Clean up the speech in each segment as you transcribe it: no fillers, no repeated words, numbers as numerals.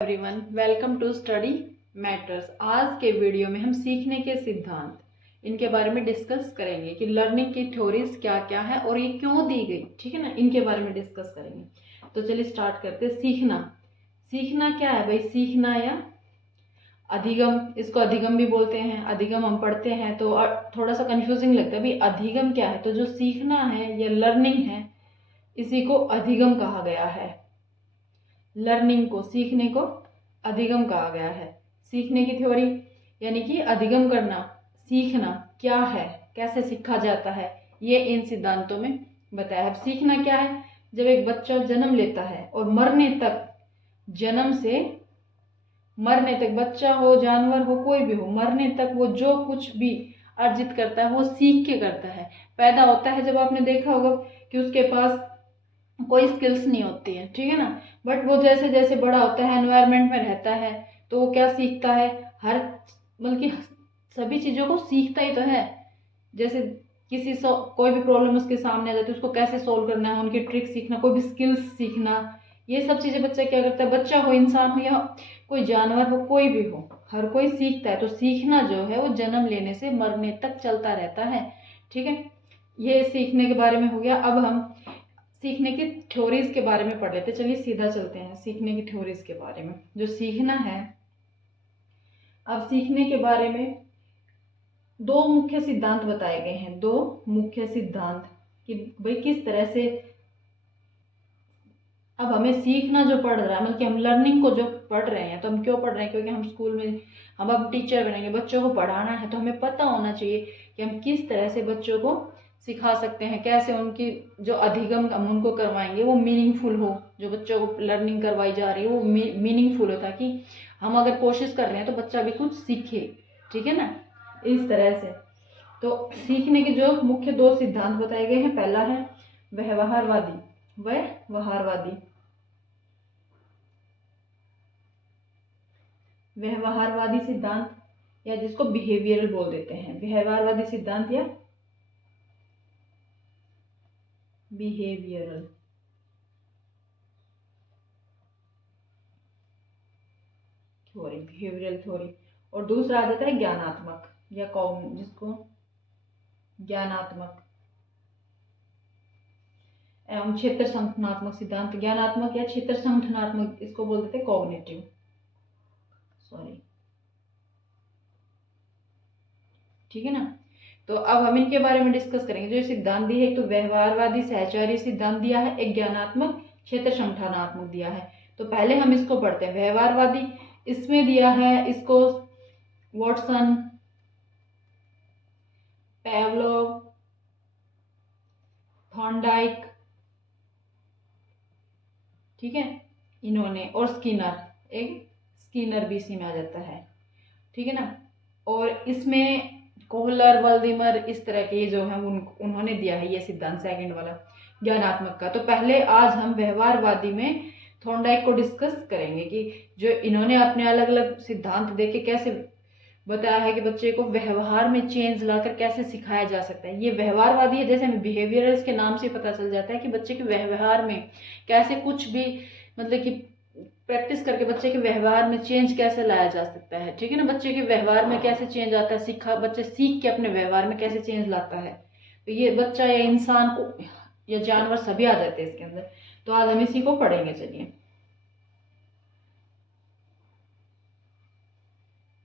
Everyone, welcome to study matters. आज के video में हम सीखने के सिद्धांत इनके बारे में डिस्कस करेंगे कि लर्निंग की थ्योरीज क्या क्या है और ये क्यों दी गई। ठीक है ना, इनके बारे में डिस्कस करेंगे। तो चलिए स्टार्ट करते हैं। सीखना क्या है भाई? सीखना या अधिगम, इसको अधिगम भी बोलते हैं। अधिगम हम पढ़ते हैं तो थोड़ा सा कंफ्यूजिंग लगता है भाई, अधिगम क्या है। तो जो सीखना है या लर्निंग है, इसी को अधिगम कहा गया है। लर्निंग को, सीखने को अधिगम कहा गया है। सीखने की थ्योरी यानी कि अधिगम करना, सीखना क्या है, कैसे सीखा जाता है, ये इन सिद्धांतों में बताया है। अब सीखना क्या है? जब एक बच्चा जन्म लेता है और मरने तक, जन्म से मरने तक, बच्चा हो जानवर हो कोई भी हो, मरने तक वो जो कुछ भी अर्जित करता है वो सीख के करता है। पैदा होता है जब आपने देखा होगा कि उसके पास कोई स्किल्स नहीं होती है, ठीक है ना, बट वो जैसे जैसे बड़ा होता है, एनवायरनमेंट में रहता है, तो वो क्या सीखता है? हर बल्कि सभी चीज़ों को सीखता ही तो है। जैसे कोई भी प्रॉब्लम उसके सामने आ जाती है, उसको कैसे सोल्व करना है, उनकी ट्रिक सीखना, कोई भी स्किल्स सीखना, ये सब चीज़ें बच्चा क्या करता है? बच्चा हो, इंसान हो या कोई जानवर हो, कोई भी हो, हर कोई सीखता है। तो सीखना जो है वो जन्म लेने से मरने तक चलता रहता है। ठीक है, ये सीखने के बारे में हो गया। अब हम सीखने की थ्योरीज के बारे में पढ़ लेते। चलिए सीधा चलते हैं सीखने की थ्योरीज के बारे में। जो सीखना है, अब सीखने के बारे में दो मुख्य सिद्धांत बताए गए हैं। दो मुख्य सिद्धांत कि भाई किस तरह से अब हमें सीखना जो पढ़ रहा है, मतलब कि हम लर्निंग को जो पढ़ रहे हैं, तो हम क्यों पढ़ रहे हैं? क्योंकि हम स्कूल में, हम अब टीचर बनेंगे, बच्चों को पढ़ाना है, तो हमें पता होना चाहिए कि हम किस तरह से बच्चों को सिखा सकते हैं, कैसे उनकी जो अधिगम हम उनको करवाएंगे वो मीनिंगफुल हो, जो बच्चों को लर्निंग करवाई जा रही है वो मीनिंगफुल हो, ताकि हम अगर कोशिश कर रहे हैं तो बच्चा भी कुछ सीखे। ठीक है ना, इस तरह से। तो सीखने के जो मुख्य दो सिद्धांत बताए गए हैं, पहला है व्यवहारवादी व्यवहारवादी सिद्धांत, या जिसको बिहेवियरल बोल देते हैं। व्यवहारवादी सिद्धांत या बिहेवियरल थ्योरी। और दूसरा आ जाता है ज्ञानात्मक या जिसको ज्ञानात्मक एवं क्षेत्र संगठनात्मक सिद्धांत। ज्ञानात्मक या क्षेत्र संगठनात्मक, इसको बोल देते हैं कॉग्निटिव। ठीक है ना, तो अब हम इनके बारे में डिस्कस करेंगे। जो सिद्धांत दिए, एक तो व्यवहारवादी सहचारी सिद्धांत दिया है, एक ज्ञानात्मक क्षेत्र संगठनात्मक दिया है। तो पहले हम इसको पढ़ते हैं। व्यवहारवादी, इसमें दिया है इसको वॉटसन, पेवलोव, थॉर्नडाइक, ठीक है, इन्होंने, और स्किनर भी इसी में आ जाता है। ठीक है ना, और इसमें कोहलर, वल्दिमर, इस तरह के जो है उन्होंने दिया है ये सिद्धांत, सेकंड वाला ज्ञानात्मक का। तो पहले आज हम व्यवहारवादी में थॉर्नडाइक को डिस्कस करेंगे कि जो इन्होंने अपने अलग अलग सिद्धांत देके कैसे बताया है कि बच्चे को व्यवहार में चेंज लाकर कैसे सिखाया जा सकता है। ये व्यवहारवादी है, जैसे हमें बिहेवियरल्स के नाम से पता चल जाता है कि बच्चे के व्यवहार में कैसे कुछ भी, मतलब कि प्रैक्टिस करके बच्चे के व्यवहार में चेंज कैसे लाया जा सकता है। ठीक है ना, बच्चे के व्यवहार में कैसे चेंज आता है, बच्चे सीख के अपने व्यवहार में कैसे चेंज लाता है। तो ये बच्चा या इंसान को या जानवर सभी आ जाते हैं इसके अंदर। तो आज हम इसी को पढ़ेंगे। चलिए,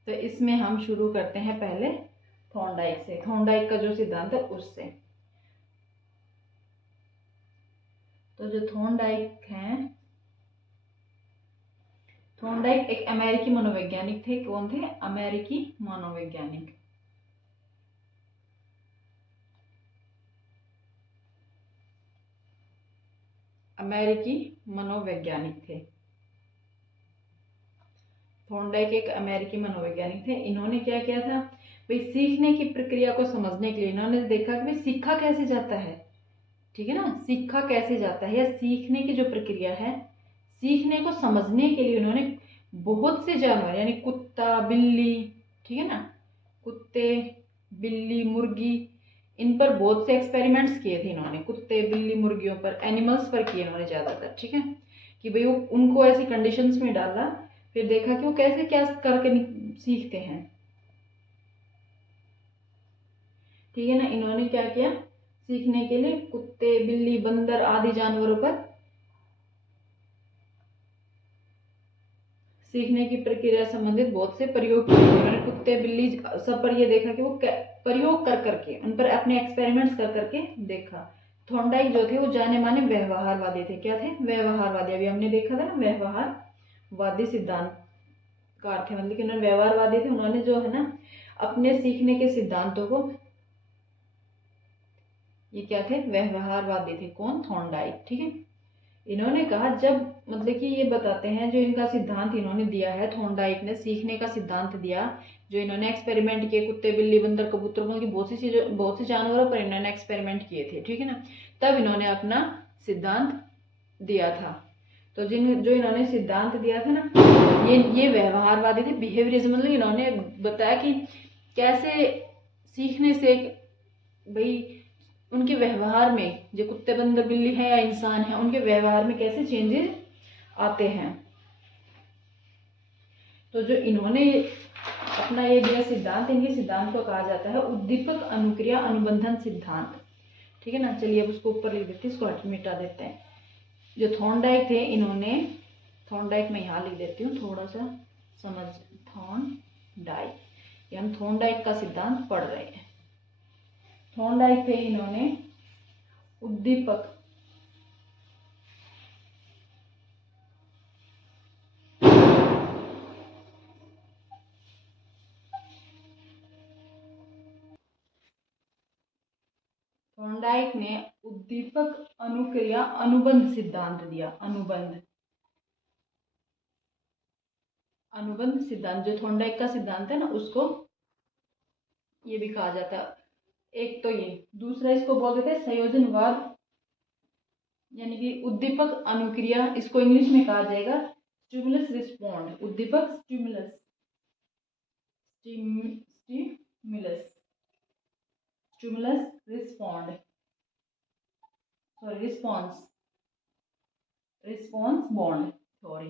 तो इसमें हम शुरू करते हैं पहले थॉर्नडाइक से। थॉर्नडाइक का जो सिद्धांत है उससे। तो जो थॉर्नडाइक एक अमेरिकी मनोवैज्ञानिक थे। कौन थे? अमेरिकी मनोवैज्ञानिक। थे थॉर्नडाइक एक अमेरिकी मनोवैज्ञानिक थे। इन्होंने क्या किया था भाई, सीखने की प्रक्रिया को समझने के लिए इन्होंने देखा कि भाई सीखा कैसे जाता है। ठीक है ना, सीखा कैसे जाता है या सीखने की जो प्रक्रिया है, सीखने को समझने के लिए उन्होंने बहुत से जानवर, यानी कुत्ता, बिल्ली, ठीक है ना, कुत्ते, बिल्ली, मुर्गी, इन पर बहुत से एक्सपेरिमेंट्स किए थे इन्होंने। कुत्ते, बिल्ली, मुर्गियों पर, एनिमल्स पर किए इन्होंने ज़्यादातर। ठीक है, कि भाई वो उनको ऐसी कंडीशंस में डाला, फिर देखा कि वो कैसे क्या करके सीखते हैं। ठीक है ना। इन्होंने क्या किया, सीखने के लिए कुत्ते, बिल्ली, बंदर आदि जानवरों पर सीखने की प्रक्रिया संबंधित बहुत से प्रयोग किए। उन्होंने कुत्ते, बिल्ली सब पर ये देखा कि वो प्रयोग कर करके उन पर अपने एक्सपेरिमेंट्स कर करके देखा। थॉर्नडाइक जो थे वो जाने माने व्यवहारवादी थे। क्या थे? व्यवहारवादी। अभी हमने देखा था ना, व्यवहारवादी सिद्धांतकार थे, मतलब कि उन्होंने व्यवहारवादी थे। उन्होंने जो है ना अपने सीखने के सिद्धांतों को, ये क्या थे? व्यवहारवादी थे। कौन? थॉर्नडाइक। ठीक है। इन्होंने कहा, जब मतलब कि ये बताते हैं जो इनका सिद्धांत इन्होंने दिया है, थॉर्नडाइक ने सीखने का सिद्धांत दिया, जो इन्होंने एक्सपेरिमेंट किए कुत्ते, बिल्ली, बंदर, कबूतर, मतलब कि बहुत सी चीजों, बहुत से जानवरों पर इन्होंने एक्सपेरिमेंट किए थे। ठीक है ना। तब इन्होंने अपना सिद्धांत दिया था। तो जो इन्होंने सिद्धांत दिया था ना, ये व्यवहारवादी थे, बिहेवियरिज्म, मतलब इन्होंने बताया कि कैसे सीखने से भाई उनके व्यवहार में, जो कुत्ते, बंदर, बिल्ली है या इंसान है, उनके व्यवहार में कैसे चेंजेस आते हैं। तो जो इन्होंने अपना ये दिया सिद्धांत, इनके सिद्धांत को कहा जाता है उद्दीपक अनुक्रिया अनुबंधन सिद्धांत। ठीक है ना। चलिए अब उसको ऊपर लिख देते हैं, इसको मिटा देते हैं। जो थॉर्नडाइक थे, इन्होंने, थॉर्नडाइक मैं यहाँ लिख देती हूँ थोड़ा सा समझ, थॉर्नडाइक, हम थॉर्नडाइक का सिद्धांत पढ़ रहे हैं। थॉर्नडाइक थे, इन्होंने उद्दीपक थॉर्नडाइक ने उद्दीपक अनुक्रिया अनुबंध सिद्धांत दिया। अनुबंध सिद्धांत, जो थॉर्नडाइक का सिद्धांत है ना, उसको ये भी कहा जाता है। एक तो ये, दूसरा इसको बोल देते हैं संयोजनवाद, यानी कि उद्दीपक अनुक्रिया, इसको इंग्लिश में कहा जाएगा स्टिमुलस रिस्पॉन्ड। उद्दीपक, stimulus, stimulus respond, sorry, response bond theory,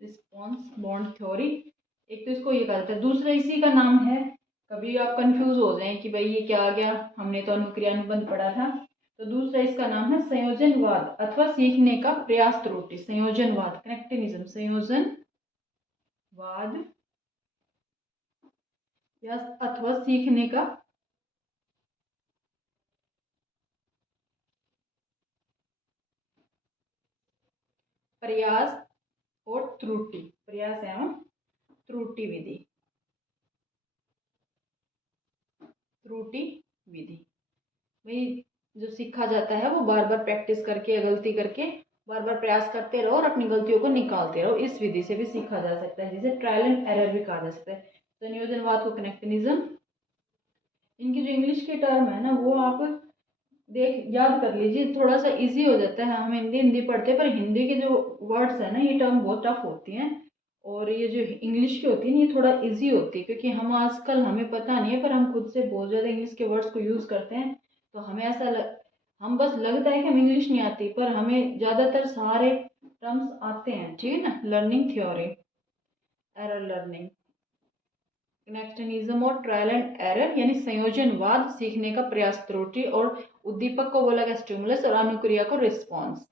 response bond theory. एक तो इसको ये कहा जाता है, दूसरा इसी का नाम है, कभी आप कंफ्यूज हो जाएं कि भाई ये क्या आ गया, हमने तो अनुक्रिया अनुबंध पढ़ा था। तो दूसरा इसका नाम है संयोजनवाद अथवा सीखने का प्रयास त्रुटि। संयोजनवाद, कनेक्टिनिज्म, संयोजनवाद या अथवा सीखने का प्रयास और त्रुटि, प्रयास एवं त्रुटि विधि, त्रुटि विधि। भाई जो सीखा जाता है वो बार बार प्रैक्टिस करके या गलती करके बार बार प्रयास करते रहो और अपनी गलतियों को निकालते रहो। इस विधि से भी सीखा जा सकता है, जिसे ट्रायल एंड एरर भी कहा जा सकता है। संयोजनवाद को कनेक्टिनिज्म, इनकी जो इंग्लिश की टर्म है ना, वो आप देख याद कर लीजिए, थोड़ा सा इजी हो जाता है। हम हिंदी पढ़ते हैं, पर हिंदी के जो वर्ड्स है ना, ये टर्म बहुत टफ होती हैं, और ये जो इंग्लिश की होती है ना, ये थोड़ा इजी होती है, क्योंकि हम आजकल, हमें पता नहीं है, पर हम खुद से बहुत ज़्यादा इंग्लिश के वर्ड्स को यूज़ करते हैं। तो हमें हम बस लगता है कि हमें इंग्लिश नहीं आती, पर हमें ज़्यादातर सारे टर्म्स आते हैं। ठीक है ना। Learning theory, error learning, connectionism और ट्रायल एंड एरर, यानी संयोजनवाद, सीखने का प्रयास त्रुटि, और उद्दीपक को बोला गया स्टिमुलस, और अनुक्रिया को रिस्पॉन्स।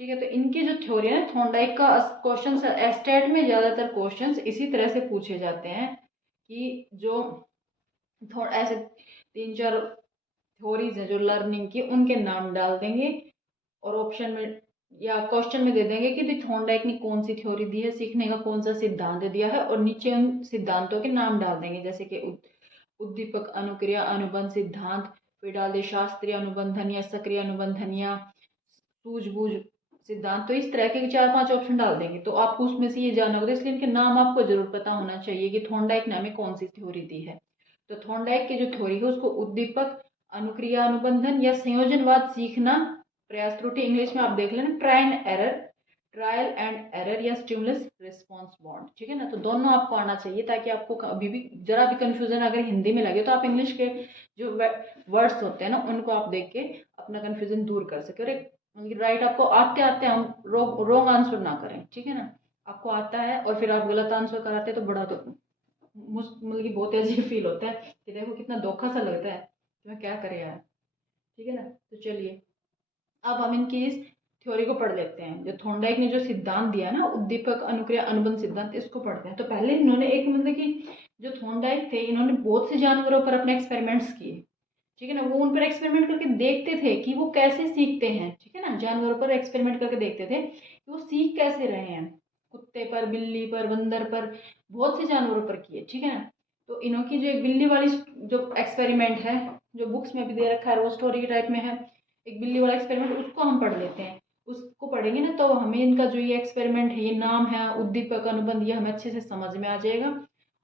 ठीक है। तो इनकी जो थ्योरी है, थॉर्नडाइक का क्वेश्चन, एस्टेट में ज्यादातर क्वेश्चंस इसी तरह से पूछे जाते हैं कि जो थोड़ा ऐसे 3-4 थ्योरीज हैं जो लर्निंग की, उनके नाम डाल देंगे और ऑप्शन में या क्वेश्चन में दे देंगे कि भाई थॉर्नडाइक ने कौन सी थ्योरी दी है, सीखने का कौन सा सिद्धांत दिया है, और नीचे उन सिद्धांतों के नाम डाल देंगे, जैसे कि उद्दीपक अनुक्रिया अनुबंध सिद्धांत, फिर डाल दे शास्त्रीय अनुबंधन या सक्रिय अनुबंधन या सूझबूझ सिद्धांत। तो इस तरह के 4-5 ऑप्शन डाल देंगे, तो आपको उसमें से ये जानना होगा, इसलिए इनके नाम आपको जरूर पता होना चाहिए कि थॉर्नडाइक ने हमें कौन सी थ्योरी दी है। तो थॉर्नडाइक की जो थ्योरी है उसको उद्दीपक अनुक्रिया अनुबंधन या संयोजनवाद सीखना प्रयास त्रुटि, इंग्लिश में आप देख लेना ट्रायल एंड एरर या स्टिमुलस रिस्पॉन्स बॉन्ड। ठीक है ना। तो दोनों आपको आना चाहिए, ताकि आपको कभी भी जरा भी कंफ्यूजन अगर हिंदी में लगे तो आप इंग्लिश के जो वर्ड्स होते हैं ना, उनको आप देख के अपना कंफ्यूजन दूर कर सके। और एक मतलब राइट आपको आते आते हम रॉन्ग आंसर ना करें, ठीक है ना। आपको आता है और फिर आप गलत आंसर कराते हैं तो बड़ा तो मतलब कि बहुत अजीब फील होता है कि देखो कितना धोखा सा लगता है कि मैं क्या करे यार, ठीक है ना। तो चलिए अब हम इनकी इस थ्योरी को पढ़ लेते हैं। जो थॉर्नडाइक ने जो सिद्धांत दिया ना, उद्दीपक अनुक्रिया अनुबंध सिद्धांत, इसको पढ़ते हैं। तो पहले इन्होंने एक मतलब कि जो थॉर्नडाइक थे, इन्होंने बहुत से जानवरों पर अपने एक्सपेरिमेंट्स किए, ठीक है ना। वो उन पर एक्सपेरिमेंट करके देखते थे कि वो कैसे सीखते हैं, ठीक है ना। जानवरों पर एक्सपेरिमेंट करके देखते थे कि वो सीख कैसे रहे हैं। कुत्ते पर, बिल्ली पर, बंदर पर, बहुत से जानवरों पर किए, ठीक है ना। तो इन्हों की जो एक बिल्ली वाली जो एक्सपेरिमेंट है, जो बुक्स में भी दे रखा है, वो स्टोरी के टाइप में है, एक बिल्ली वाला एक्सपेरिमेंट, उसको हम पढ़ लेते हैं। उसको पढ़ेंगे ना तो हमें इनका जो ये एक्सपेरिमेंट है, ये नाम है, उद्दीपक अनुबंध, ये हमें अच्छे से समझ में आ जाएगा।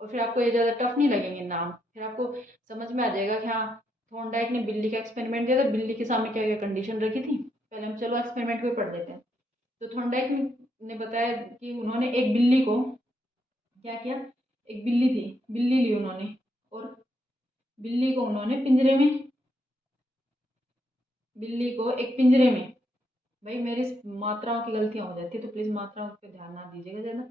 और फिर आपको ये ज़्यादा टफ नहीं लगेंगे नाम, फिर आपको समझ में आ जाएगा कि हाँ, थॉर्नडाइक ने बिल्ली का एक्सपेरिमेंट दिया था, बिल्ली के सामने क्या क्या कंडीशन रखी थी। पहले हम चलो एक्सपेरिमेंट पे पढ़ लेते हैं। तो थॉर्नडाइक ने बताया कि उन्होंने एक बिल्ली को क्या किया, एक बिल्ली थी, बिल्ली ली उन्होंने, और बिल्ली को उन्होंने पिंजरे में, बिल्ली को एक पिंजरे में, भाई मेरी मात्राओं की गलतियां हो जाती है तो प्लीज़ मात्राओं पे ध्यान ना दीजिएगा ज़्यादा।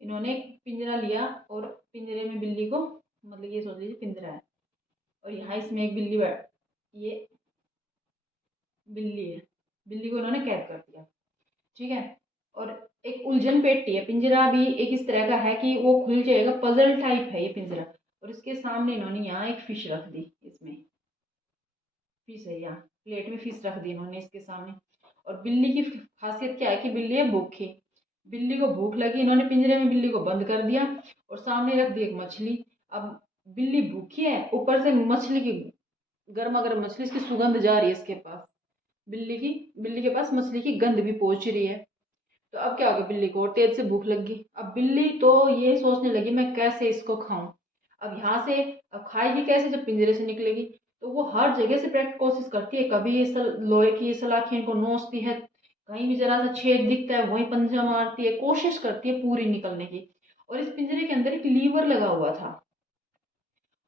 इन्होंने एक पिंजरा लिया और पिंजरे में बिल्ली को, मतलब ये सोच लीजिए पिंजरा है और यहाँ इसमें एक बिल्ली बैठ, ये बिल्ली है, बिल्ली को इन्होंने कैद कर दिया, ठीक है। और एक उलझन पेटी है, पिंजरा भी एक इस तरह का है कि वो खुल जाएगा, पजल टाइप है ये पिंजरा। और इसके सामने इन्होंने यहाँ एक फिश रख दी, इसमें फिश है, यहाँ प्लेट में फिश रख दी इन्होंने इसके सामने। और बिल्ली की खासियत क्या है कि बिल्ली है भूखी, बिल्ली को भूख लगी, इन्होंने पिंजरे में बिल्ली को बंद कर दिया और सामने रख दी एक मछली। अब बिल्ली भूखी है, ऊपर से मछली की गर्मा गर्म मछली, इसकी सुगंध जा रही है इसके पास, बिल्ली के पास मछली की गंध भी पहुंच रही है। तो अब क्या होगा, बिल्ली को और तेज से भूख लगी। अब बिल्ली तो ये सोचने लगी मैं कैसे इसको खाऊं। अब यहाँ से अब खाएगी कैसे जब पिंजरे से निकलेगी। तो वो हर जगह से कोशिश करती है, कभी ये लोहे की सलाखें इनको नोचती है, कहीं भी जरा सा छेद दिखता है वहीं पंजा मारती है, कोशिश करती है पूरी निकलने की। और इस पिंजरे के अंदर एक लीवर लगा हुआ था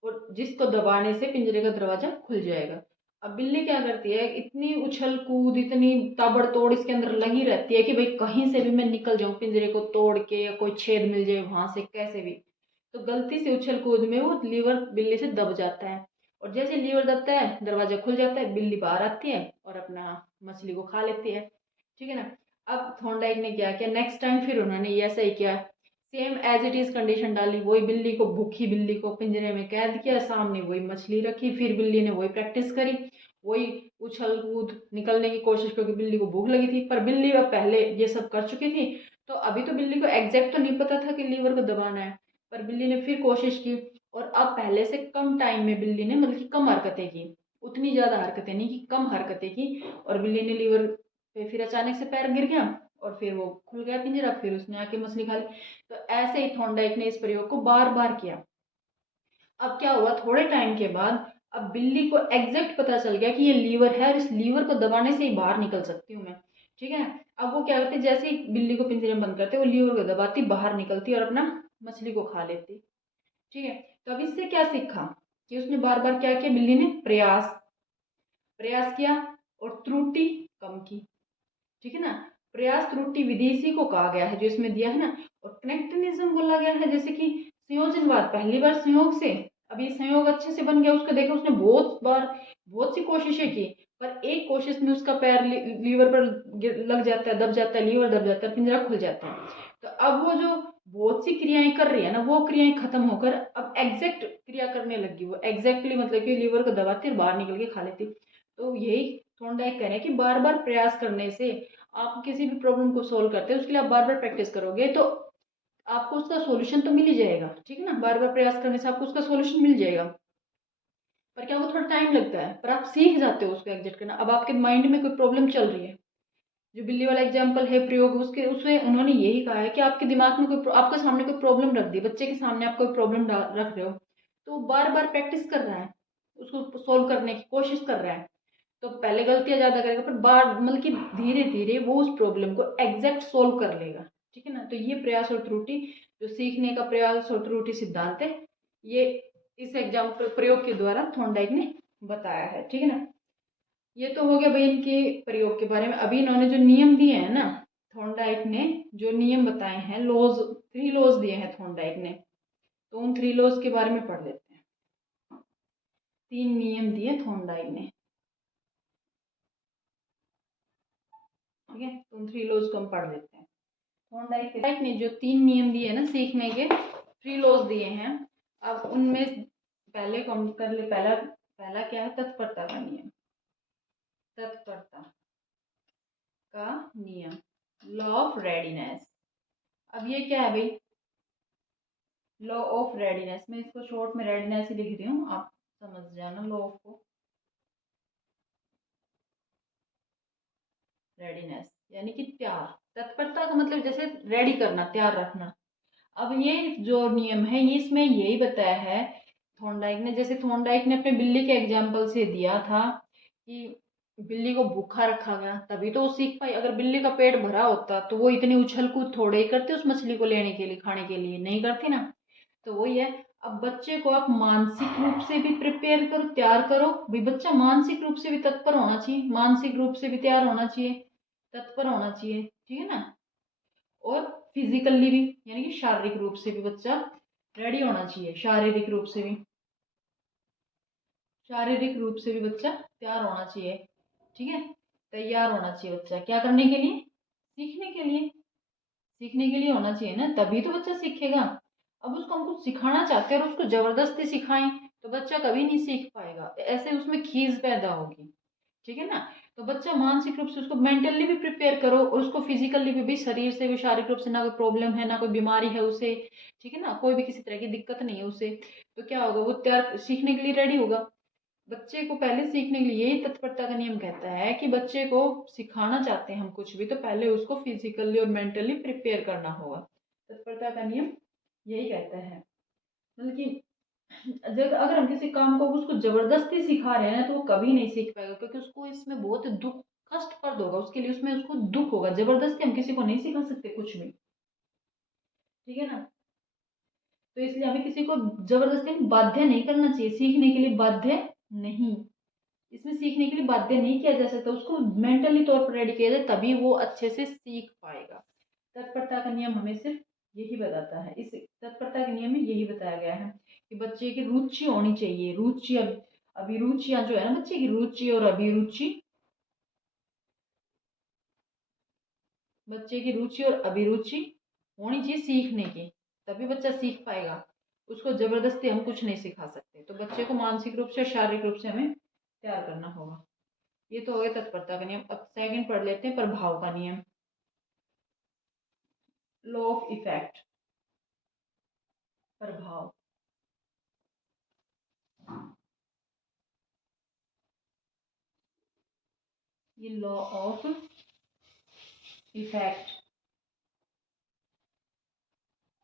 और जिसको दबाने से पिंजरे का दरवाजा खुल जाएगा। अब बिल्ली क्या करती है, इतनी उछल कूद, इतनी ताबड़तोड़ इसके अंदर लगी रहती है कि भाई कहीं से भी मैं निकल जाऊं, पिंजरे को तोड़ के, या कोई छेद मिल जाए वहां से कैसे भी। तो गलती से उछल कूद में वो लीवर बिल्ली से दब जाता है और जैसे लीवर दबता है दरवाजा खुल जाता है, बिल्ली बाहर आती है और अपना मछली को खा लेती है, ठीक है ना। अब थॉर्नडाइक ने क्या किया नेक्स्ट टाइम, फिर उन्होंने ये ऐसा ही किया, same as it is condition डाली, वही बिल्ली को, भूखी बिल्ली को पिंजरे में कैद किया, सामने वही मछली रखी, फिर बिल्ली ने वही प्रैक्टिस करी, वही उछल कूद निकलने की कोशिश, क्योंकि बिल्ली को भूख लगी थी। पर बिल्ली अब पहले ये सब कर चुकी थी, तो अभी तो बिल्ली को एग्जैक्ट तो नहीं पता था कि लीवर को दबाना है, पर बिल्ली ने फिर कोशिश की। और अब पहले से कम टाइम में बिल्ली ने, मतलब कि कम हरकतें की, उतनी ज्यादा हरकतें नहीं की, कम हरकतें की, और बिल्ली ने लीवर पे फिर अचानक से पैर गिर गया और फिर वो खुल गया पिंजरा, फिर उसने आके मछली खा ली। तो ऐसे ही थॉर्नडाइक ने इस प्रयोग को बार बार किया। अब क्या हुआ, थोड़े टाइम के बाद अब बिल्ली को एग्जैक्ट पता चल गया कि ये लीवर है और इस लीवर को दबाने से ही बाहर निकल सकती हूँ मैं, ठीक है। अब वो क्या करती, जैसे ही बिल्ली को पिंजरे में बंद करते वो लीवर को दबाती, बाहर निकलती और अपना मछली को खा लेती, ठीक है। तो अब इससे क्या सीखा कि उसने बार बार क्या किया, बिल्ली ने प्रयास प्रयास किया और त्रुटि कम की, ठीक है ना। प्रयास त्रुटि विधि इसी को कहा गया है जो इसमें दिया है ना। और कनेक्टिनिज्म बोला गया है, जैसे कि संयोजनवाद, पहली बार संयोग से, अभी संयोग अच्छे से बन गया, उसको देखा उसने बहुत बार बहुत सी कोशिशें की, पर एक कोशिश में उसका पैर लीवर पर लग जाता है, दब जाता है, लीवर दब जाता है, पिंजरा खुल जाता है। तो अब वो जो बहुत सी क्रियाएं कर रही है ना, वो क्रियाएं खत्म होकर अब एग्जैक्ट क्रिया करने लगी, वो एग्जैक्टली मतलब कि लीवर को दबाती और बाहर निकल के खा लेती। तो यही थॉर्नडाइक कह रहे हैं कि बार बार प्रयास करने से आप किसी भी प्रॉब्लम को सोल्व करते हैं, उसके लिए आप बार बार प्रैक्टिस करोगे तो आपको उसका सॉल्यूशन तो मिल ही जाएगा, ठीक है ना। बार बार प्रयास करने से आपको उसका सॉल्यूशन मिल जाएगा, पर क्या वो थोड़ा टाइम लगता है, पर आप सीख जाते हो उसको एग्जिट करना। अब आपके माइंड में कोई प्रॉब्लम चल रही है, जो बिल्ली वाला एग्जाम्पल है प्रयोग, उसके उसमें उन्होंने यही कहा है कि आपके दिमाग में कोई, आपके सामने कोई प्रॉब्लम रख दी, बच्चे के सामने आप कोई प्रॉब्लम रख रहे हो, तो वो बार बार प्रैक्टिस कर रहा है, उसको सोल्व करने की कोशिश कर रहा है। तो पहले गलतियां ज्यादा करेगा, पर बार मतलब कि धीरे धीरे वो उस प्रॉब्लम को एग्जैक्ट सोल्व कर लेगा, ठीक है ना। तो ये प्रयास और त्रुटि, जो सीखने का प्रयास और त्रुटि सिद्धांत है, ये इस एग्जाम्पल प्रयोग के द्वारा थॉर्नडाइक ने बताया है, ठीक है ना। ये तो हो गया भाई इनके प्रयोग के बारे में। अभी इन्होंने जो नियम दिए हैं ना, थॉर्नडाइक ने जो नियम बताए हैं, लॉज, 3 लॉज दिए हैं थॉर्नडाइक ने, तो उन 3 लॉज के बारे में पढ़ लेते हैं। 3 नियम दिए थॉर्नडाइक ने, ठीक है, तो उन 3 लॉज को हम पढ़ लेते हैं। थॉर्नडाइक ने जो 3 नियम दिए हैं ना सीखने के, 3 लॉज दिए हैं। अब उनमें पहले को हम कर ले। पहला पहला क्या है? तत्परता का नियम। तत्परता का नियम, लॉ ऑफ रेडीनेस। अब ये क्या है भाई? लॉ ऑफ रेडीनेस, मैं इसको शॉर्ट में रेडीनेस ही लिख रही हूँ, आप समझ जाना लॉ ऑफ को। रेडीनेस यानी कि तैयार। तत्परता का मतलब जैसे रेडी करना, तैयार रखना। अब ये जो नियम है ये इसमें यही बताया है थॉर्नडाइक ने। जैसे थॉर्नडाइक ने अपने बिल्ली के एग्जाम्पल से दिया था कि बिल्ली को भूखा रखा गया तभी तो वो सीख पाई। अगर बिल्ली का पेट भरा होता तो वो इतनी उछल कूद थोड़े ही करती उस मछली को लेने के लिए, खाने के लिए नहीं करती ना। तो वही है। अब बच्चे को आप मानसिक रूप से भी प्रिपेयर करो, तैयार करो भाई। बच्चा मानसिक रूप से भी तत्पर होना चाहिए, मानसिक रूप से भी तैयार होना चाहिए, तत्पर होना चाहिए, ठीक है ना। और फिजिकली भी यानी कि शारीरिक रूप से भी बच्चा रेडी होना चाहिए, शारीरिक रूप से भी, शारीरिक रूप से भी बच्चा तैयार होना चाहिए, ठीक है। तैयार होना चाहिए बच्चा क्या करने के लिए? सीखने के लिए। सीखने के लिए होना चाहिए ना, तभी तो बच्चा सीखेगा। अब उसको हम कुछ सिखाना चाहते हैं और उसको जबरदस्ती सिखाएं तो बच्चा कभी नहीं सीख पाएगा, ऐसे उसमें खीज पैदा होगी, ठीक है ना। तो बच्चा मानसिक रूप से उसको मेंटली भी प्रिपेयर करो और उसको फिजिकली भी शरीर से भी, शारीरिक रूप से ना कोई प्रॉब्लम है ना कोई बीमारी है उसे, ठीक है ना, कोई भी किसी तरह की दिक्कत नहीं है उसे, तो क्या होगा? वो तैयार सीखने के लिए रेडी होगा। बच्चे को पहले सीखने के लिए, यही तत्परता का नियम कहता है कि बच्चे को सिखाना चाहते हैं हम कुछ भी तो पहले उसको फिजिकली और मेंटली प्रिपेयर करना होगा। तत्परता का नियम यही कहता है। मतलब कि जब अगर हम किसी काम को उसको जबरदस्ती सिखा रहे हैं ना तो वो कभी नहीं सीख पाएगा, क्योंकि उसको इसमें बहुत दुख, कष्टप्रद होगा उसके लिए, उसमें उसको दुख होगा। जबरदस्ती हम किसी को नहीं सिखा सकते कुछ भी, ठीक है ना। तो इसलिए हमें किसी को जबरदस्ती बाध्य नहीं करना चाहिए, सीखने के लिए बाध्य नहीं, इसमें सीखने के लिए बाध्य नहीं किया जा सकता। उसको मेंटली तौर पर रेडी किया जाए तभी वो अच्छे से सीख पाएगा। तत्परता का नियम हमें सिर्फ यही बताता है, इस तत्परता के नियम में यही बताया गया है कि बच्चे की रुचि होनी चाहिए। रुचि, अभिरुचियां जो है ना, बच्चे की रुचि और अभिरुचि, बच्चे की रुचि और अभिरुचि होनी चाहिए सीखने की, तभी बच्चा सीख पाएगा। उसको जबरदस्ती हम कुछ नहीं सिखा सकते, तो बच्चे को मानसिक रूप से, शारीरिक रूप से हमें तैयार करना होगा। ये तो हो गया तत्परता का नियम। अब सेकंड पढ़ लेते हैं, प्रभाव का नियम, लॉ ऑफ इफेक्ट। प्रभाव, ये लॉ ऑफ इफेक्ट।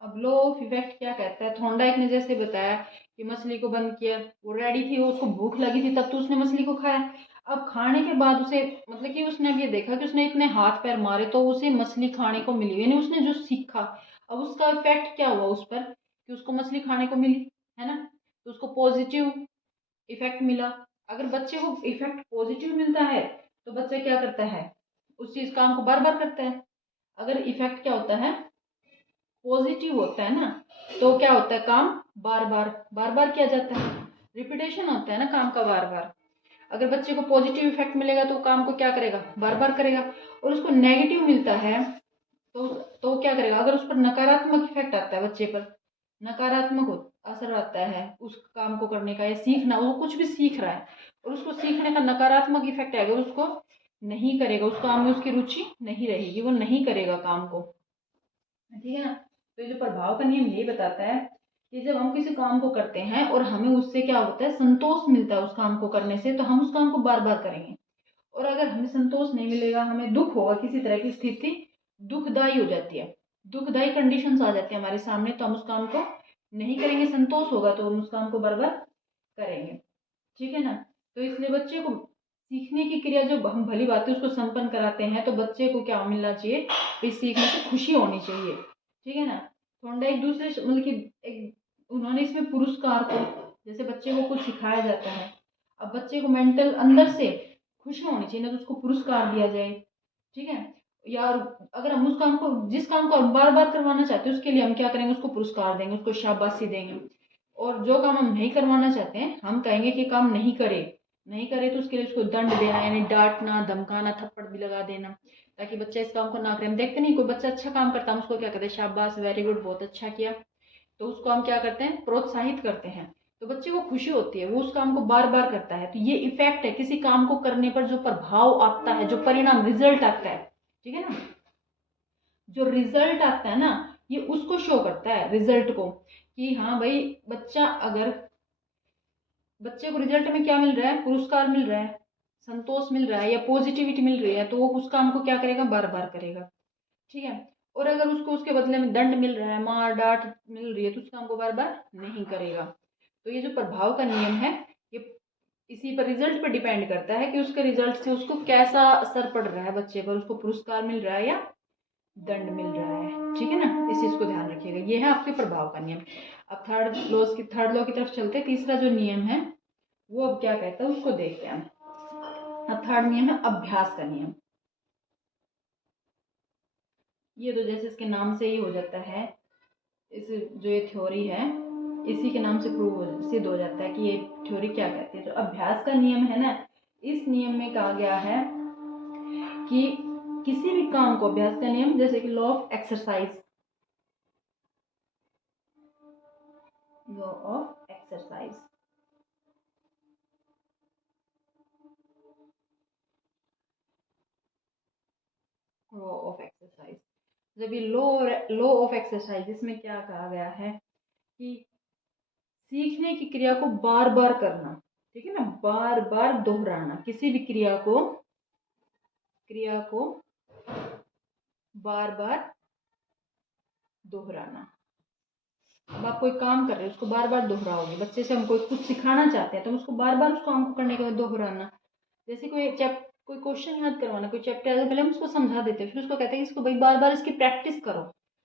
अब लॉ ऑफ इफेक्ट क्या कहता है? थॉर्नडाइक ने जैसे बताया कि मछली को बंद किया, वो रेडी थी, उसको भूख लगी थी तब तो उसने मछली को खाया। अब खाने के बाद उसे, मतलब कि उसने अब ये देखा कि उसने इतने हाथ पैर मारे तो उसे मछली खाने को मिली, यानी उसने जो सीखा, अब उसका इफेक्ट क्या हुआ उस पर कि उसको मछली खाने को मिली, है ना। तो उसको पॉजिटिव इफेक्ट मिला। अगर बच्चे को इफेक्ट पॉजिटिव मिलता है तो बच्चा क्या करता है? उस चीज काम को बार बार करता है। अगर इफेक्ट क्या होता है? पॉजिटिव होता है ना, तो क्या होता है? काम बार बार किया जाता है, रिपीटेशन होता है ना काम का बार बार। अगर बच्चे को पॉजिटिव इफेक्ट मिलेगा तो काम को क्या करेगा? बार बार करेगा। और उसको नेगेटिव मिलता है तो क्या करेगा? अगर उस पर नकारात्मक इफेक्ट आता है, बच्चे पर नकारात्मक असर आता है उस काम को करने का, या सीखना, वो कुछ भी सीख रहा है और उसको सीखने का नकारात्मक इफेक्ट आएगा, उसको नहीं करेगा, उस काम में उसकी रुचि नहीं रहेगी, वो नहीं करेगा काम को, ठीक है ना। तो ये जो प्रभाव का नियम यही बताता है कि जब हम किसी काम को करते हैं और हमें उससे क्या होता है? संतोष मिलता है उस काम को करने से, तो हम उस काम को बार बार करेंगे। और अगर हमें संतोष नहीं मिलेगा, हमें दुख होगा, किसी तरह की स्थिति दुखदायी हो जाती है, दुखदायी कंडीशंस आ जाती है हमारे सामने, तो हम उस काम को नहीं करेंगे। संतोष होगा तो हम उस काम को बार बार करेंगे, ठीक है ना। तो इसलिए बच्चे को सीखने की क्रिया जो हम भली बात है उसको संपन्न कराते हैं, तो बच्चे को क्या मिलना चाहिए? इस सीखने से खुशी होनी चाहिए, ठीक है ना। थोड़ा एक दूसरे मतलब कि एक उन्होंने इसमें पुरस्कार को, जैसे बच्चे को कुछ सिखाया जाता है, अब बच्चे को मेंटल अंदर से खुशी होनी चाहिए, ना तो उसको पुरस्कार दिया जाए, ठीक है। या अगर हम उस काम को, जिस काम को हम बार बार करवाना चाहते हैं, उसके लिए हम क्या करेंगे, उसको पुरस्कार देंगे, उसको शाबाशी देंगे। और जो काम हम नहीं करवाना चाहते हैं, हम कहेंगे कि काम नहीं करे, नहीं करे तो उसके लिए उसको दंड देना, यानी डांटना, धमकाना, थप्पड़ भी लगा देना, ताकि बच्चा इस काम को ना करे। हम देखते नहीं, कोई बच्चा अच्छा काम करता है, हम उसको क्या कहते हैं, शाबाश, वेरी गुड, बहुत अच्छा किया। तो उसको हम क्या करते हैं, प्रोत्साहित करते हैं। तो बच्चे को खुशी होती है, वो उस काम को बार बार करता है। तो ये इफेक्ट है, किसी काम को करने पर जो प्रभाव आता है, जो परिणाम, रिजल्ट आता है, ठीक है ना, जो रिजल्ट आता है ना, ये उसको शो करता है, रिजल्ट को, कि हाँ भाई बच्चा, अगर बच्चे को रिजल्ट में क्या मिल रहा है, पुरस्कार मिल रहा है, संतोष मिल रहा है, या पॉजिटिविटी मिल रही है, तो वो उस काम को क्या करेगा, बार बार करेगा, ठीक है। और अगर उसको उसके बदले में दंड मिल रहा है, मार डांट मिल रही है, तो उस काम को बार बार नहीं करेगा। तो ये जो प्रभाव का नियम है, ये इसी पर, रिजल्ट पर डिपेंड करता है कि उसके रिजल्ट से उसको कैसा असर पड़ रहा है बच्चे पर, उसको पुरस्कार मिल रहा है या दंड मिल रहा है, ठीक है ना। इस चीज को ध्यान रखिएगा, ये है आपके प्रभाव का नियम। अब थर्ड लॉ की तरफ चलते हैं। तीसरा जो नियम है वो अब क्या कहता है, उसको देखते हैं। अब थर्ड नियम है अभ्यास का नियम। ये तो जैसे इसके नाम से ही हो जाता है, इस जो ये थ्योरी है, इसी के नाम से सिद्ध हो जाता है कि ये थ्योरी क्या कहती है। जो अभ्यास का नियम है ना, इस नियम में कहा गया है कि किसी भी काम को, अभ्यास का नियम जैसे कि law of exercise, law of exercise, law of exercise, जब ये लॉ ऑफ एक्सरसाइज, इसमें क्या कहा गया है कि सीखने की क्रिया को बार बार करना, ठीक है ना, बार बार दोहराना, किसी भी क्रिया को बार बार दोहराना। अब आप कोई काम कर रहे हो, उसको बार बार दोहराओगे। बच्चे से हम कोई कुछ सिखाना चाहते हैं, तो उसको बार बार उस काम को करने के बाद दोहराना। जैसे कोई क्वेश्चन याद करवाना, कोई चैप्टर है, तो पहले हम उसको समझा देते हैं, फिर उसको कहते हैं कि इसको भाई बार बार इसकी प्रैक्टिस करो।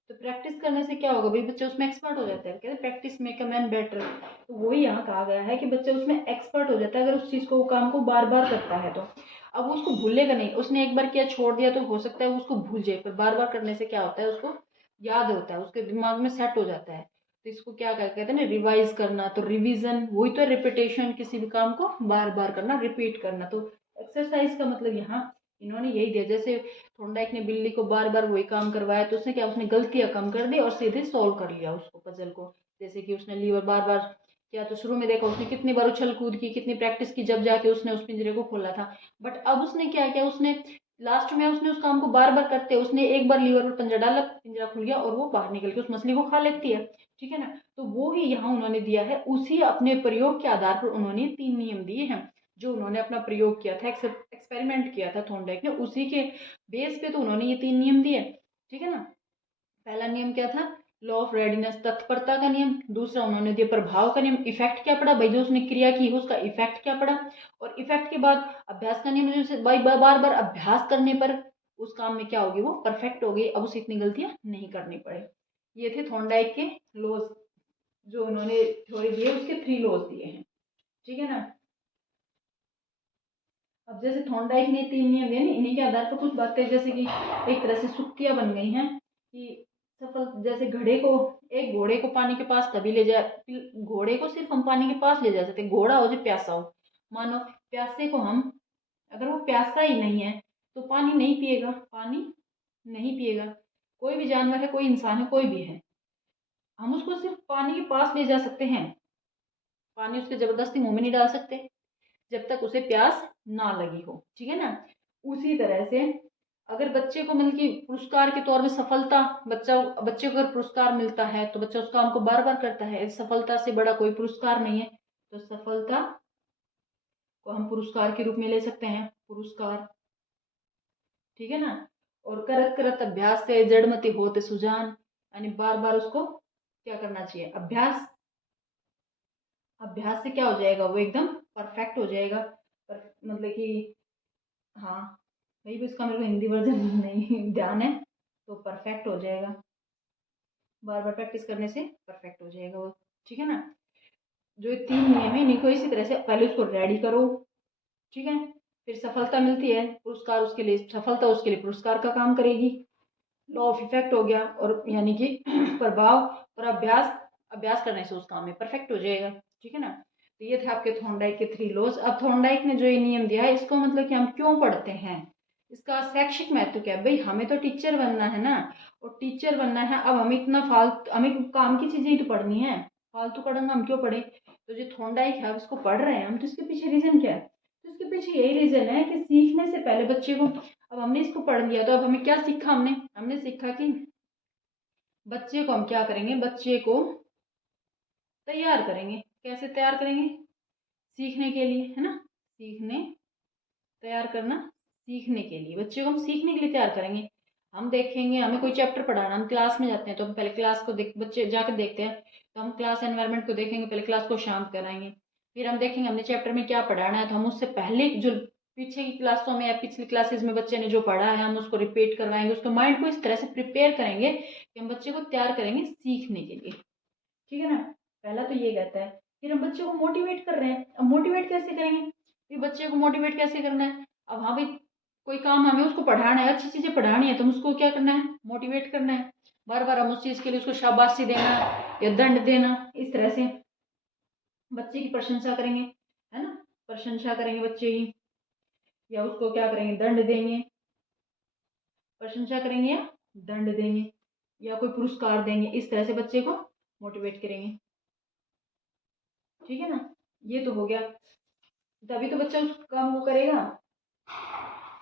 तो प्रैक्टिस करने से क्या होगा भाई, बच्चे उसमें एक्सपर्ट हो जाता है। कहते हैं practice make a man better. तो वही यहाँ कहा गया है कि बच्चा उसमें एक्सपर्ट हो जाता है अगर उस चीज को, वो काम को बार बार करता है। तो अब उसको भूलेगा नहीं, उसने एक बार किया, छोड़ दिया, तो हो सकता है वो उसको भूल जाए, पर बार बार करने से क्या होता है, उसको याद होता है, उसके दिमाग में सेट हो जाता है। तो इसको क्या कहते हैं ना, रिवाइज करना। तो रिवीजन वही तो रिपीटेशन, किसी भी काम को बार बार करना, रिपीट करना। तो एक्सरसाइज का मतलब यहाँ इन्होंने यही दिया। जैसे थोंडाइक ने बिल्ली को बार बार वही काम करवाया, तो उसने क्या, उसने गलतियां कम कर दी और सीधे सॉल्व कर लिया उसको, पजल को। जैसे कि उसने लीवर बार बार किया, तो शुरू में देखा उसने कितनी बार उछल कूद की, कितनी प्रैक्टिस की, जब जाके उसने उस पिंजरे को खोला था। बट अब उसने क्या किया, उसने लास्ट में उसने उस काम को बार बार करते, उसने एक बार लीवर पर पंजा डाला, पिंजरा खुल गया और वो बाहर निकल के उस मछली को खा लेती है, ठीक है ना। तो वो ही यहाँ उन्होंने दिया है, उसी अपने प्रयोग के आधार पर उन्होंने 3 नियम दिए हैं। जो उन्होंने अपना प्रयोग किया था, एक्सपेरिमेंट किया था थॉर्नडाइक ने, उसी के बेस पे तो उन्होंने ये 3 नियम दिए, ठीक है ना। पहला नियम क्या था, लॉ ऑफ रेडीनेस, तत्परता का नियम। दूसरा उन्होंने दिया प्रभाव का नियम, इफेक्ट क्या पड़ा भाई, जो उसने क्रिया की उसका इफेक्ट क्या पड़ा। और इफेक्ट के बाद अभ्यास का नियम, जैसे भाई बार बार अभ्यास करने पर उस काम में क्या होगी, वो परफेक्ट हो गई, अब उसे इतनी गलतियां नहीं करनी पड़े। ये थे थॉर्नडाइक के लॉज, जो उन्होंने थ्योरी दी है, उसके 3 लॉज दिए हैं, ठीक है ना। अब जैसे थॉर्नडाइक ने 3 नियम दिए, इन्हीं के आधार पर कुछ बातें जैसे कि एक तरह से सुक्तियां बन गई हैं कि सफल, जैसे एक घोड़े को पानी के पास तभी ले जा, घोड़े को सिर्फ हम पानी के पास ले जा सकते, घोड़ा हो जो प्यासा हो। मानो प्यासे को हम, अगर वो प्यासा ही नहीं है तो पानी नहीं पिएगा, पानी नहीं पिएगा। कोई भी जानवर है, कोई इंसान है, कोई भी है, हम उसको सिर्फ पानी के पास ले जा सकते हैं, पानी उसके जबरदस्ती मुंह में नहीं डाल सकते जब तक उसे प्यास ना लगी हो, ठीक है ना। उसी तरह से अगर बच्चे को मतलब कि पुरस्कार के तौर में सफलता, बच्चे को अगर पुरस्कार मिलता है तो बच्चा उस काम को बार बार करता है। सफलता से बड़ा कोई पुरस्कार नहीं है, तो सफलता को हम पुरस्कार के रूप में ले सकते हैं, पुरस्कार, ठीक है ना। और करत करत अभ्यास से जड़मति होते सुजान, यानी बार बार उसको क्या करना चाहिए, अभ्यास। अभ्यास से क्या हो जाएगा, वो एकदम परफेक्ट हो जाएगा। पर मतलब कि, हाँ वही भी, इसका मेरे को हिंदी वर्जन नहीं ध्यान है। तो परफेक्ट हो जाएगा, बार बार प्रैक्टिस करने से परफेक्ट हो जाएगा वो, ठीक है ना। जो ये 3 नियम है, इनको इसी तरह से पहले उसको रेडी करो, ठीक है। फिर सफलता मिलती है, पुरस्कार उसके लिए, सफलता उसके लिए पुरस्कार का काम करेगी। लॉ ऑफ इफेक्ट हो गया, और यानी कि प्रभाव और अभ्यास, अभ्यास करने से उस काम में परफेक्ट हो जाएगा। ठीक है ना। तो ये थे आपके थॉर्नडाइक के 3 लॉज। अब थॉर्नडाइक ने जो ये नियम दिया है, इसको मतलब कि हम क्यों पढ़ते हैं, इसका शैक्षिक महत्व क्या है। भाई हमें तो टीचर बनना है ना, और टीचर बनना है, अब हमें इतना फालतू, हमें काम की चीजें ही तो पढ़नी है, फालतू पढ़ना हम क्यों पढ़े। तो जो थॉर्नडाइक है इसको पढ़ रहे हैं हम, तो इसके पीछे रीजन क्या है। तो इसके पीछे यही रीजन है कि सीखने से पहले बच्चे को, अब हमने इसको पढ़ लिया तो अब हमें क्या सीखा, हमने सीखा कि बच्चे को हम क्या करेंगे, बच्चे को तैयार करेंगे। कैसे तैयार करेंगे, सीखने के लिए, है ना। सीखने, तैयार करना, सीखने के लिए, बच्चे को हम सीखने के लिए तैयार करेंगे। हम देखेंगे, हमें कोई चैप्टर पढ़ाना, हम क्लास में जाते हैं तो हम पहले क्लास को देख, बच्चे जाकर देखते हैं तो हम क्लास एनवायरनमेंट को देखेंगे, पहले क्लास को शांत कराएंगे। फिर हम देखेंगे हमने चैप्टर में क्या पढ़ाना है, तो हम उससे पहले जो पीछे की क्लासों में या पिछली क्लासेस में बच्चे ने जो पढ़ा है हम उसको रिपीट करवाएंगे, उसके माइंड को इस तरह से प्रिपेयर करेंगे कि हम बच्चे को तैयार करेंगे सीखने के लिए। ठीक है ना। पहला तो ये कहता है। फिर हम बच्चे को मोटिवेट कर रहे हैं, अब मोटिवेट कैसे करेंगे, फिर बच्चे को मोटिवेट कैसे करना है। अब हाँ भाई, कोई काम हमें उसको पढ़ाना है, अच्छी चीजें पढ़ानी है, तो हम उसको क्या करना है, मोटिवेट करना है। बार बार हम उस चीज के लिए उसको शाबाशी देना या दंड देना, इस तरह से बच्चे की प्रशंसा करेंगे, है ना। प्रशंसा करेंगे बच्चे की, या उसको क्या करेंगे, दंड देंगे। प्रशंसा करेंगे या दंड देंगे, या कोई पुरस्कार देंगे, इस तरह से बच्चे को मोटिवेट करेंगे। ठीक है ना। ये तो हो गया, तभी तो बच्चा उस काम को करेगा।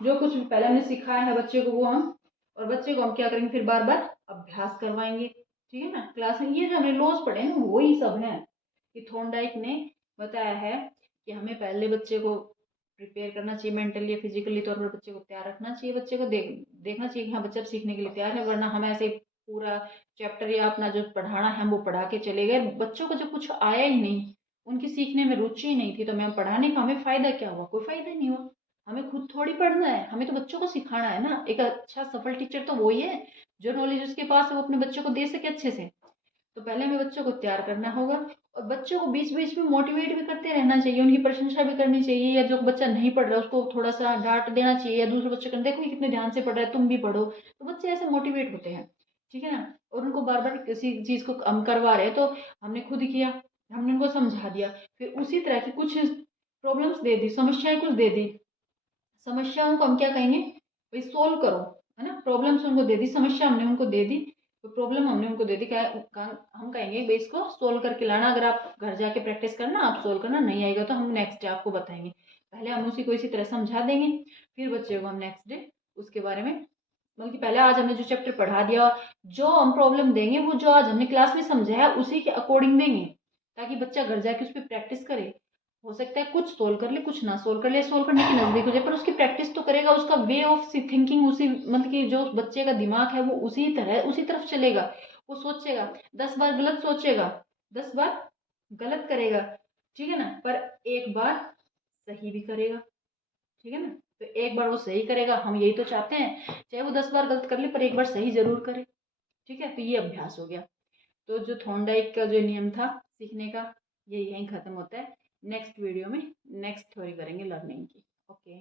जो कुछ भी पहले हमने सिखाया है बच्चे को वो हम, और बच्चे को हम क्या करेंगे, फिर बार बार अभ्यास करवाएंगे। ठीक है ना। क्लास में ये जो हमने लॉज पढ़े हैं वो ही सब है, कि थॉर्नडाइक ने बताया है कि हमें पहले बच्चे को प्रिपेयर करना चाहिए, मेंटली फिजिकली तौर पर बच्चे को तैयार रखना चाहिए, बच्चे को देखना चाहिए कि हाँ बच्चा सीखने के लिए तैयार है, वरना हम ऐसे पूरा चैप्टर या अपना जो पढ़ाना है वो पढ़ा के चले गए, बच्चों को जब कुछ आया ही नहीं, उनकी सीखने में रुचि ही नहीं थी, तो मैं पढ़ाने का हमें फायदा क्या हुआ, कोई फायदा ही नहीं हुआ। हमें खुद थोड़ी पढ़ना है, हमें तो बच्चों को सिखाना है ना। एक अच्छा सफल टीचर तो वही है जो नॉलेज उसके पास है वो अपने बच्चों को दे सके अच्छे से। तो पहले हमें बच्चों को तैयार करना होगा, और बच्चों को बीच बीच में मोटिवेट भी करते रहना चाहिए, उनकी प्रशंसा भी करनी चाहिए, या जो बच्चा नहीं पढ़ रहा है उसको थोड़ा सा डांट देना चाहिए, या दूसरे बच्चे को देखो ये कितने ध्यान से पढ़ रहा है तुम भी पढ़ो, तो बच्चे ऐसे मोटिवेट होते हैं। ठीक है ना। और उनको बार बार किसी चीज को हम करवा रहे हैं तो हमने खुद किया, हमने उनको समझा दिया, फिर उसी तरह की कुछ प्रॉब्लम्स दे दी, समस्याएं कुछ दे दी, समस्याओं को हम क्या कहेंगे, भाई सोल्व करो, है ना। प्रॉब्लम्स उनको दे दी, समस्या हमने उनको दे दी, तो प्रॉब्लम हमने उनको दे दी, क्या हम कहेंगे भाई इसको सोल्व करके लाना, अगर आप घर जाके प्रैक्टिस करना, आप सोल्व करना, नहीं आएगा तो हम नेक्स्ट डे आपको बताएंगे। पहले हम उसी को इसी तरह समझा देंगे, फिर बच्चे को हम नेक्स्ट डे उसके बारे में, मतलब कि पहले आज हमने जो चैप्टर पढ़ा दिया, जो हम प्रॉब्लम देंगे वो जो आज हमने क्लास में समझाया उसी के अकॉर्डिंग देंगे, ताकि बच्चा घर जाके उस पर प्रैक्टिस करे। हो सकता है कुछ सोल्व कर ले, कुछ ना सोल्व कर ले, सोल्व करने के नजदीक हो जाए, पर उसकी प्रैक्टिस तो करेगा, उसका वे ऑफ थिंकिंग उसी, मतलब कि जो बच्चे का दिमाग है वो उसी तरह उसी तरफ चलेगा। वो सोचेगा, 10 बार गलत सोचेगा, 10 बार गलत करेगा। ठीक है ना। पर एक बार सही भी करेगा। ठीक है ना। तो एक बार वो सही करेगा, हम यही तो चाहते हैं, चाहे वो 10 बार गलत कर ले पर एक बार सही जरूर करे। ठीक है। तो ये अभ्यास हो गया। तो जो थॉर्नडाइक का जो नियम था सीखने का, ये यहीं खत्म होता है। नेक्स्ट वीडियो में नेक्स्ट थ्योरी करेंगे लर्निंग की। ओके।